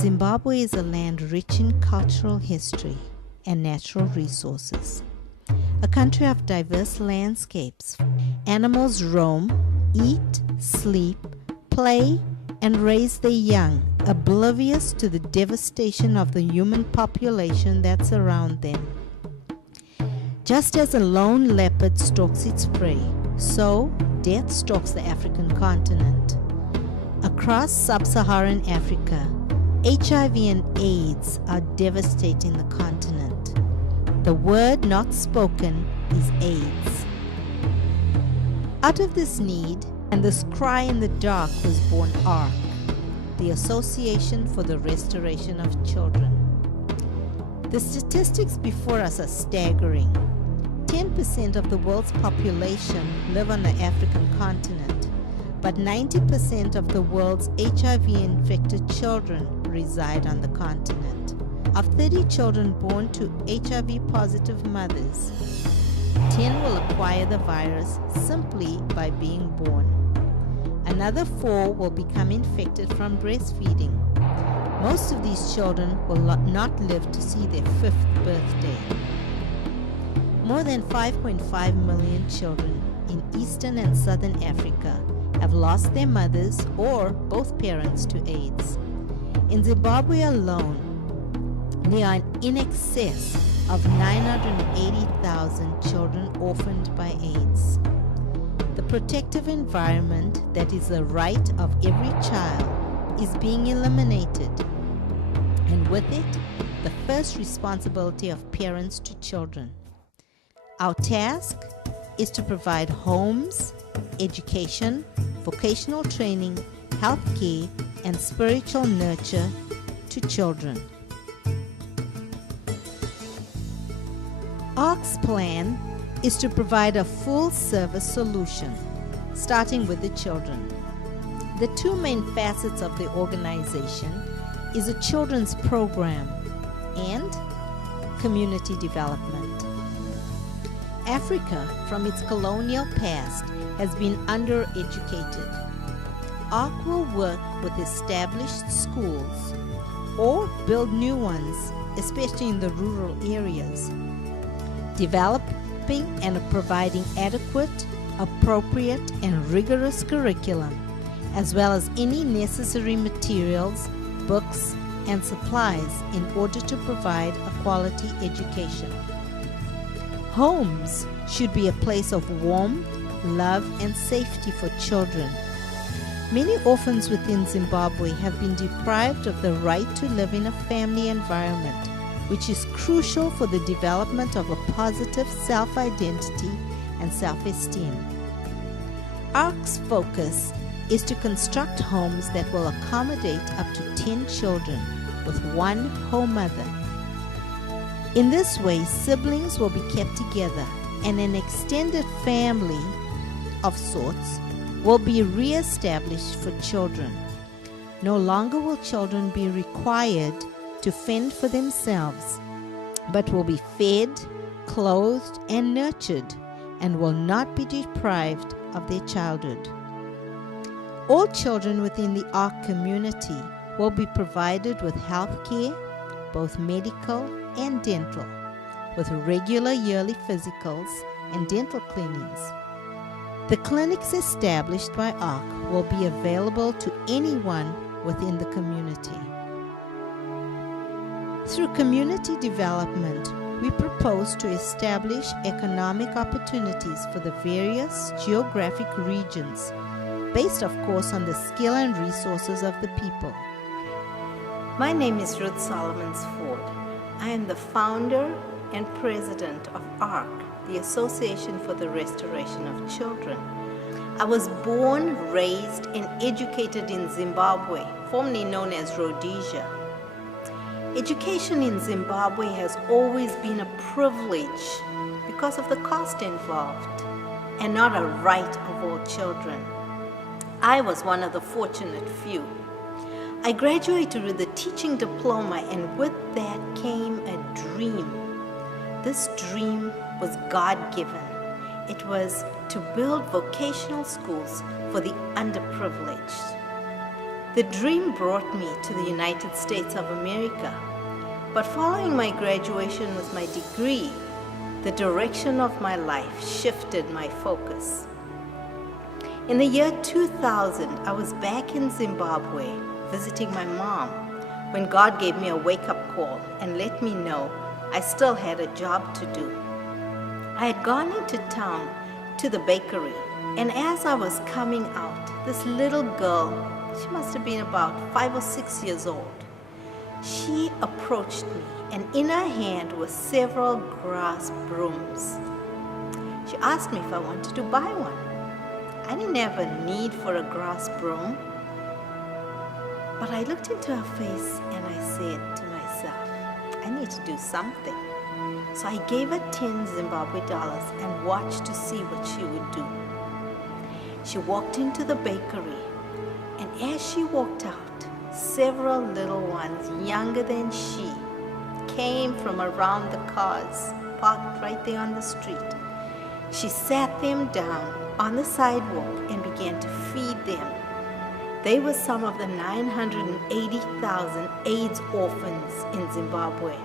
Zimbabwe is a land rich in cultural history and natural resources. A country of diverse landscapes. Animals roam, eat, sleep, play, and raise their young, oblivious to the devastation of the human population that surround them. Just as a lone leopard stalks its prey, so death stalks the African continent. Across sub-Saharan Africa, HIV and AIDS are devastating the continent. The word not spoken is AIDS. Out of this need and this cry in the dark was born ARC, the Association for the Restoration of Children. The statistics before us are staggering. 10% of the world's population live on the African continent, but 90% of the world's HIV-infected children reside on the continent. Of 30 children born to HIV-positive mothers, 10 will acquire the virus simply by being born. Another 4 will become infected from breastfeeding. Most of these children will not live to see their 5th birthday. More than 5.5 million children in Eastern and Southern Africa have lost their mothers or both parents to AIDS. In Zimbabwe alone, there are in excess of 980,000 children orphaned by AIDS. The protective environment that is the right of every child is being eliminated, and with it, the first responsibility of parents to children. Our task is to provide homes, education, vocational training, health care, and spiritual nurture to children. ARC's plan is to provide a full-service solution, starting with the children. The two main facets of the organization is a children's program and community development. Africa, from its colonial past, has been undereducated. ARC will work with established schools or build new ones, especially in the rural areas, developing and providing adequate, appropriate, and rigorous curriculum, as well as any necessary materials, books, and supplies in order to provide a quality education. Homes should be a place of warmth, love, and safety for children. Many orphans within Zimbabwe have been deprived of the right to live in a family environment, which is crucial for the development of a positive self-identity and self-esteem. ARC's focus is to construct homes that will accommodate up to 10 children with one home mother. In this way, siblings will be kept together and an extended family of sorts will be re-established for children. No longer will children be required to fend for themselves, but will be fed, clothed, and nurtured, and will not be deprived of their childhood. All children within the ARC community will be provided with health care, both medical and dental, with regular yearly physicals and dental cleanings. The clinics established by ARC will be available to anyone within the community. Through community development, we propose to establish economic opportunities for the various geographic regions, based of course on the skill and resources of the people. My name is Ruth Solomons Ford. I am the founder and president of ARC, the Association for the Restoration of Children. I was born, raised, and educated in Zimbabwe, formerly known as Rhodesia. Education in Zimbabwe has always been a privilege because of the cost involved, and not a right of all children. I was one of the fortunate few. I graduated with a teaching diploma, and with that came a dream. This dream was God-given. It was to build vocational schools for the underprivileged. The dream brought me to the United States of America, but following my graduation with my degree, the direction of my life shifted my focus. In the year 2000, I was back in Zimbabwe visiting my mom when God gave me a wake-up call and let me know I still had a job to do. I had gone into town to the bakery, and as I was coming out, this little girl, she must have been about 5 or 6 years old, she approached me, and in her hand were several grass brooms. She asked me if I wanted to buy one. I didn't have a need for a grass broom, but I looked into her face and I said to myself, I need to do something. So I gave her 10 Zimbabwe dollars and watched to see what she would do. She walked into the bakery, and as she walked out, several little ones younger than she came from around the cars parked right there on the street. She sat them down on the sidewalk and began to feed them. They were some of the 980,000 AIDS orphans in Zimbabwe.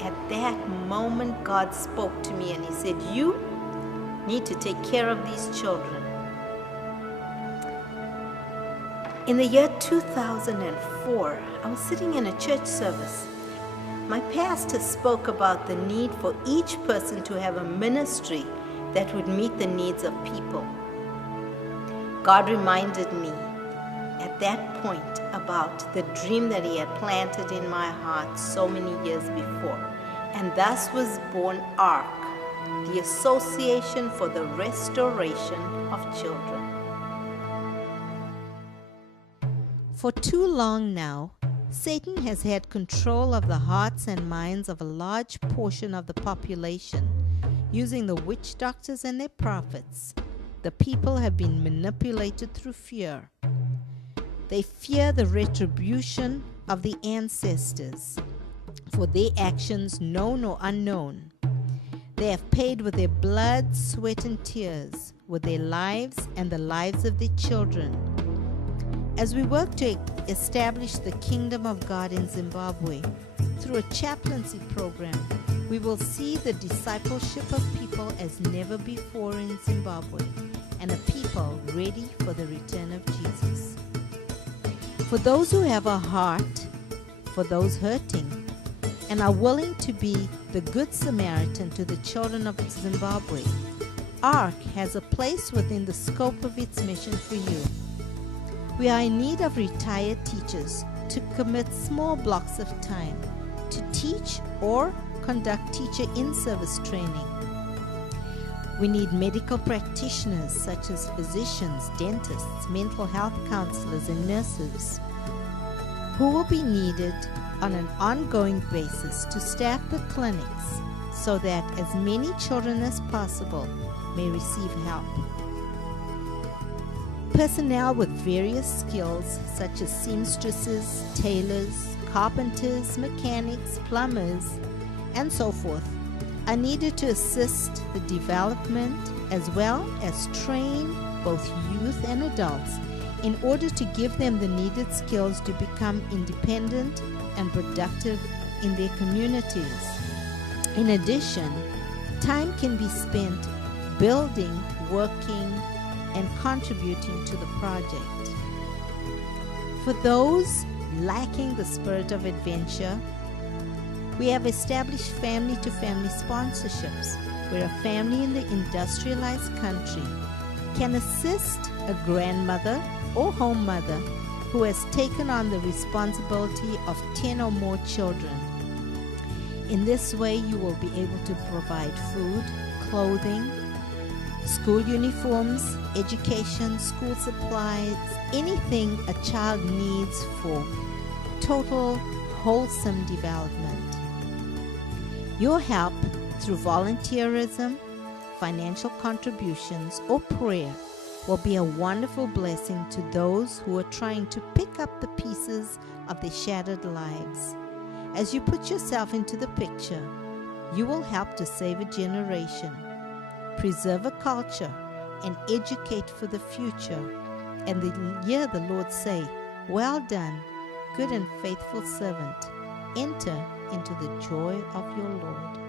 At that moment, God spoke to me and He said, you need to take care of these children. In the year 2004, I was sitting in a church service. My pastor spoke about the need for each person to have a ministry that would meet the needs of people. God reminded me at that point about the dream that He had planted in my heart so many years before. And thus was born ARC, the Association for the Restoration of Children. For too long now, Satan has had control of the hearts and minds of a large portion of the population. Using the witch doctors and their prophets, the people have been manipulated through fear. They fear the retribution of the ancestors for their actions, known or unknown. They have paid with their blood, sweat, and tears, with their lives and the lives of their children. As we work to establish the kingdom of God in Zimbabwe through a chaplaincy program, we will see the discipleship of people as never before in Zimbabwe, and a people ready for the return of Jesus. For those who have a heart for those hurting and are willing to be the Good Samaritan to the children of Zimbabwe, ARC has a place within the scope of its mission for you. We are in need of retired teachers to commit small blocks of time to teach or conduct teacher in-service training. We need medical practitioners such as physicians, dentists, mental health counselors, and nurses who will be needed on an ongoing basis to staff the clinics so that as many children as possible may receive help. Personnel with various skills such as seamstresses, tailors, carpenters, mechanics, plumbers, and so forth are needed to assist the development as well as train both youth and adults in order to give them the needed skills to become independent and productive in their communities. In addition, time can be spent building, working, and contributing to the project. For those lacking the spirit of adventure, we have established family-to-family sponsorships where a family in the industrialized country can assist a grandmother or home mother who has taken on the responsibility of 10 or more children. In this way, you will be able to provide food, clothing, school uniforms, education, school supplies, anything a child needs for total wholesome development. Your help through volunteerism, financial contributions, or prayer will be a wonderful blessing to those who are trying to pick up the pieces of their shattered lives. As you put yourself into the picture, you will help to save a generation, preserve a culture, and educate for the future and hear the Lord say, "Well done, good and faithful servant. Enter into the joy of your Lord."